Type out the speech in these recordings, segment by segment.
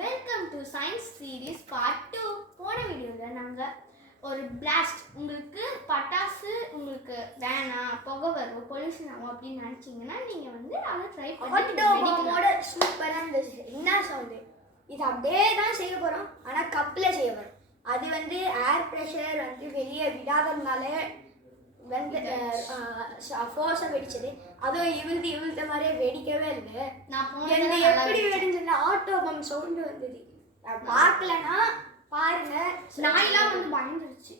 Welcome to science series part 2. போன வீடியோவில் நாங்கள் ஒரு பிளாஸ்ட், உங்களுக்கு பட்டாசு உங்களுக்கு வேணாம், புகை வரும், பொல்யூஷன் ஆகும் அப்படின்னு நினச்சிங்கன்னா நீங்கள் வந்து அதை ட்ரை பண்ணி சூப்பராக இருந்துச்சு. என்ன சவுண்டு இது அப்படியே தான் செய்ய போகிறோம், ஆனால் கப்பில் செய்ய போகிறோம். அது வந்து ஏர் ப்ரெஷர் வந்து வெளியே விடாததுனால வந்து ஃபோர்ஸாக வெடிச்சது. அதுவும் இழுத்த மாதிரியே வெடிக்கவே இல்லை. நான் எப்படி வெடிஞ்சதுல ஆட்டோ பம் சவுண்டு வந்தது. பார்க்கலன்னா பாருங்க, நாயெல்லாம் வந்து பயந்துருச்சு.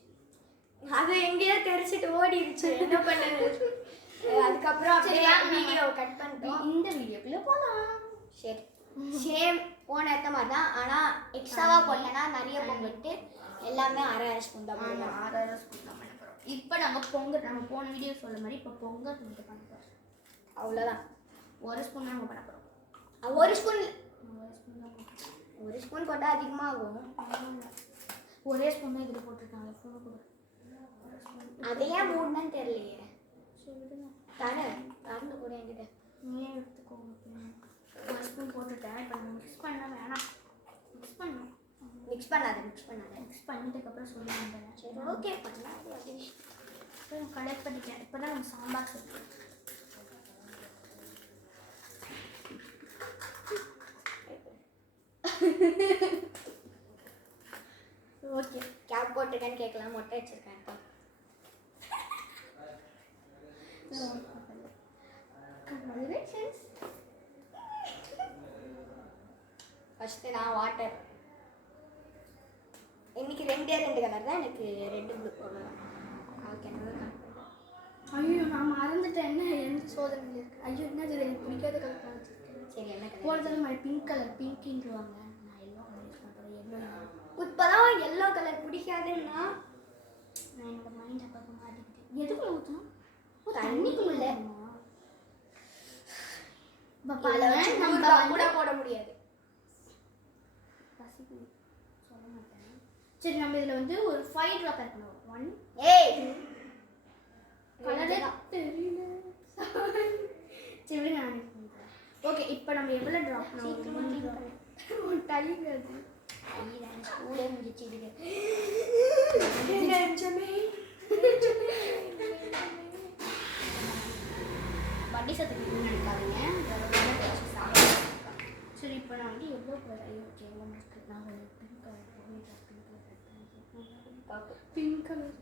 அது எங்கேயோ தெரிச்சிட்டு ஓடிடுச்சு. என்ன பண்ணுது? அதுக்கப்புறம் அப்படியே வீடியோ கட் பண்ணிட்டோம். இந்த வீடியோக்குள்ளே போகலாம். சரி, சேம் போன ஏற்ற மாதிரி தான், ஆனால் எக்ஸ்ட்ராவாக போடலன்னா நிறைய பொங்கிட்டு எல்லாமே அரை ஸ்பூன் தான். அரை ஸ்பூன் தான் பண்ண போகிறோம். இப்போ நம்ம நம்ம போன வீடியோ சொல்ல மாதிரி இப்போ பொங்கல் மட்டும் பண்ண போகிறோம். அவ்வளோதான். ஒரு ஸ்பூன் தான் நம்ம பண்ண போகிறோம். ஒரு ஸ்பூன் போட்டால் அதிகமாக ஆகும். ஒரே ஸ்பூன் தான் இதில் போட்டிருக்காங்க. ஸ்பூன் கூட அதையே மூணுன்னு தெரியலையே. தானே கறந்து கூட என்கிட்ட நீயே எடுத்துக்கோங்க. ஒரு ஸ்பூன் போட்டுட்டேன். இப்போ நம்ம மிக்ஸ் பண்ண வேணாம். மிக்ஸ் பண்ணாத. மிக்ஸ் பண்ணிட்டதுக்கப்புறம் சொல்லி வந்தேன். சரி, ஓகே பண்ணாது. இப்போ கலெக்ட் பண்ணிட்டேன். இப்போ தான் நம்ம சாம்பார் சொல்லுவோம். ஓகே, கேப் போட்டுட்டேன்னு கேட்கலாம். மொட்டை வச்சிருக்கேன். ஃபஸ்ட்டு நான் வாட்டர். இன்னைக்கு ரெண்டு கலர் தான். எனக்கு ரெண்டு ப்ளூ போடலாம். ஐயோ, நான் மறந்துட்டேன். என்ன எந்த சோதனை இருக்கு? ஐயோ, என்னது எனக்கு பிடிக்காத கலர். சரி, என்ன கலர்? போடுறது மாதிரி பிங்க் கலர். பிங்க்ன்றுவாங்க. நான் எல்லோ கலர் யூஸ் பண்ணுறேன். இப்போதான் எல்லோ கலர் பிடிக்காதுன்னா நான் என்னோட மைண்ட் அப்போ மாறிக்கிட்டேன். எதுக்குள்ள ஊற்றணும்? தண்ணிக்குள்ள. நம்ம கூட போட முடியாது. சொல்ல மாட்டேன். சரி, நம்ம இதில் வந்து ஒரு 5 ட்ராப் ஆட் பண்ணுவோம். 1 கலரே தெரியல. சரி, நான் ஓகே. இப்போ நம்ம எவ்வளோ ட்ராப் பண்ணுவோம்? டைம் அது ஸ்கூலே முடிச்சிடுங்க. வண்டி சத்துக்கு நினைக்காதீங்க. சரி, இப்போ நான் வந்து எவ்வளோ கலர்? ஓகே, நான் pink colour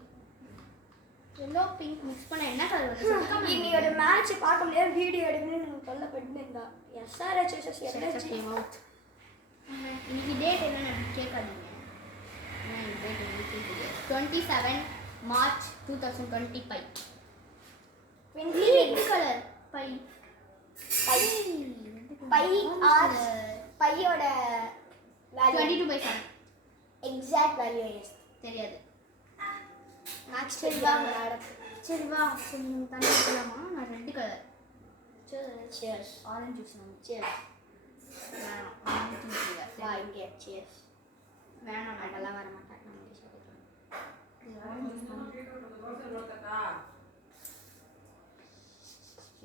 yellow pink mix பண்ண என்ன கலர் வருது? இன்னையோட மேட்ச் பார்க்க முடியாது. வீடியோ எடுக்கணும்னு சொல்லப்பட்டு இருந்தா இன்னைக்கு டேட் என்னன்னு கேட்காதீங்க. 27 மார்ச் 2025. ரெட் கலர் பையோட 22/7 எக்ஸாக்ட் வேல்யூ தெரியாது. சரி வா, நீங்கள் தண்ணி ஊற்றலாமா? நான் red colour. Cheers. Orange juice. Cheers. வேணாம். இங்கே cheers. வேணாம், அதெல்லாம் வர மாட்டாங்க.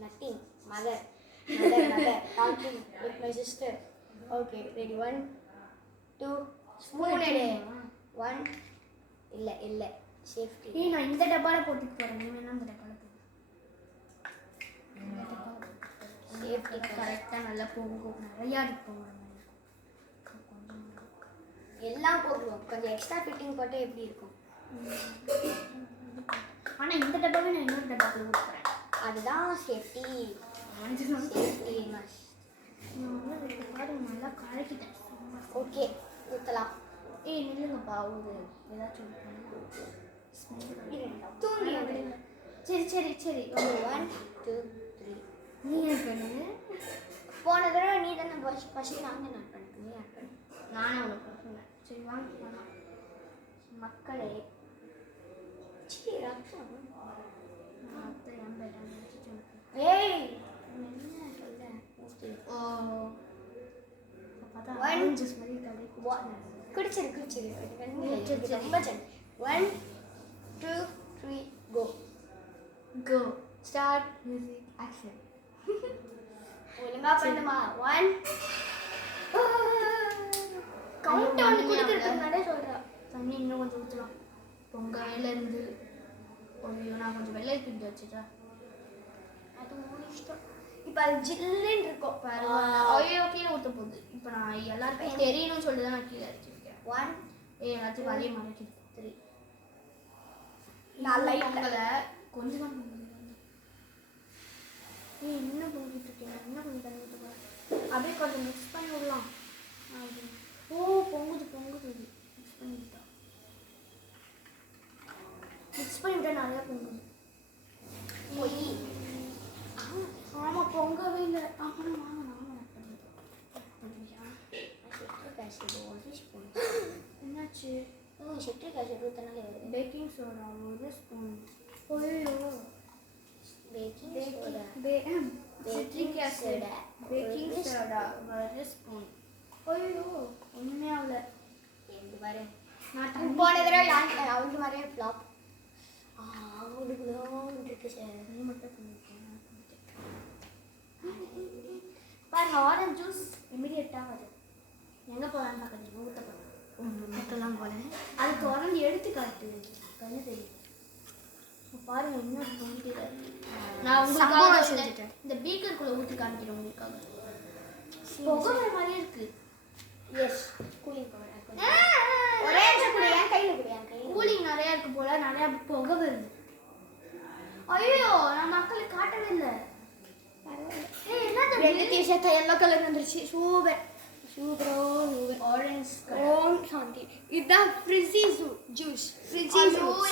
Nothing. Mother talking with my sister. Okay, ready? 1 2 spoon எடு. 1 இல்ல சேஃப்டி. நான் இந்த டப்பால போட்டுட்டு போறேன். நீ வேணா இந்த டப்பால போடு. சேஃப்டி கரெக்டா நல்லா போகும். நிறைய இருக்கும். எல்லாம் போடுவோம். கொஞ்சம் எக்ஸ்ட்ரா ஃபிட்டிங் போட்டா எப்படி இருக்கும்? ஆனா இந்த டப்பாவே நான் இன்னொரு டப்பால ஊத்துறேன். அதுதான் சேஃப்டி. நல்லா கலக்கிட்டேன். ஓகே, ஊற்றலாம். நில்லுங்கப்பா. ஒரு ஏதாச்சும் தூங்கி. சரி. 1 2 3. நீ ஏன் பண்ணுங்க? போன தடவை நீ தானே ஃபஸ்ட்டு. நான் தான் நான் பண்ணுறேன். நீ ஆட் பண்ணு. நானே உனக்கு சொன்னேன். சரி வாங்க மக்களே. ஏய், குடிச்சிரு. 1 2 3 go start music action. ஒழுங்கா பண்ணுமா. 1 கொஞ்சம் ஊற்றலாம் பொங்கவேலேருந்து. ஐயோ நான் கொஞ்சம் வெள்ளை பிஞ்சு வச்சுட்டேன். அது மூணு இஷ்டம். இப்போ அது ஜில்லுன்னு இருக்கும். ஐயோ கீழே ஊற்ற போகுது. இப்போ நான் எல்லாருக்கும் தெரியணும்னு சொல்லிட்டு தான் நான் கீழே அடிச்சிருக்கேன். 1 எல்லாத்தையும் வலிய மறைக்குது. 3 நான் லைட் பொங்கலை கொஞ்சம் தான் பொங்கல். என்ன பொங்கிட்டு இருக்கேன்? என்ன கொஞ்சம் தண்ணி ஊற்றுவா? அப்படியே கொஞ்சம் மிக்ஸ் பண்ணி விடலாம். ஓ பொங்குது பொங்குது. மிக்ஸ் பண்ணி விட்டா. மிக்ஸ் பண்ணி விட்டா நிறையா பொங்குது. ஆமாம் பொங்கவே இல்லை. ஆமாம் வாங்க என்னாச்சு? சிட்ரிக் ஆசிட் ஊற்றினா பேக்கிங் சோடா 1 ஸ்பூன். ஐயோ baking soda citric acid baking soda 1 spoon. ஐயோ ஒன்றுமே ஆகல. எங்க பாரு நான் போன தடவை அவங்க மாதிரியே ஃப்ளாப். அவங்களுக்குலாம் இருக்கு சார். நீ மட்டும் பண்ணிருக்கேன். பாருங்க ஆரஞ்சு ஜூஸ் இமிடியேட்டாக வரும். எங்கே போகலான்னு பார்க்குறீங்க? ஊற்ற போகிறேன். ஊற்றலாம் போல. அது திறந்து எடுத்து காட்டு. என்ன தெரியும்? பாருங்க இன்னும் பொங்கிட்டு நான் உங்களுக்காக செஞ்சுட்டேன். இந்த பீக்கருக்குள்ளே ஊற்றி காமிக்கிறேன் உங்களுக்காக. புகை வர மாதிரியே இருக்கு. Yes cooling power. ஒரே கூட என் கையில் கூலிங் நிறையா இருக்கு போல. நிறையா புகை வருது. ஐயோ நான் மக்களுக்கு காட்டவே இல்லை. என்ன ரெண்டு டீஷர்ட் எல்லோ கலர் வந்துருச்சு. சூப்பர் சூப்பரோ சூப்பர். ஆரஞ்ச் ஓம் சாந்தி. இதுதான் ஃப்ரிஸி ஜூஸ். Frizzy juice.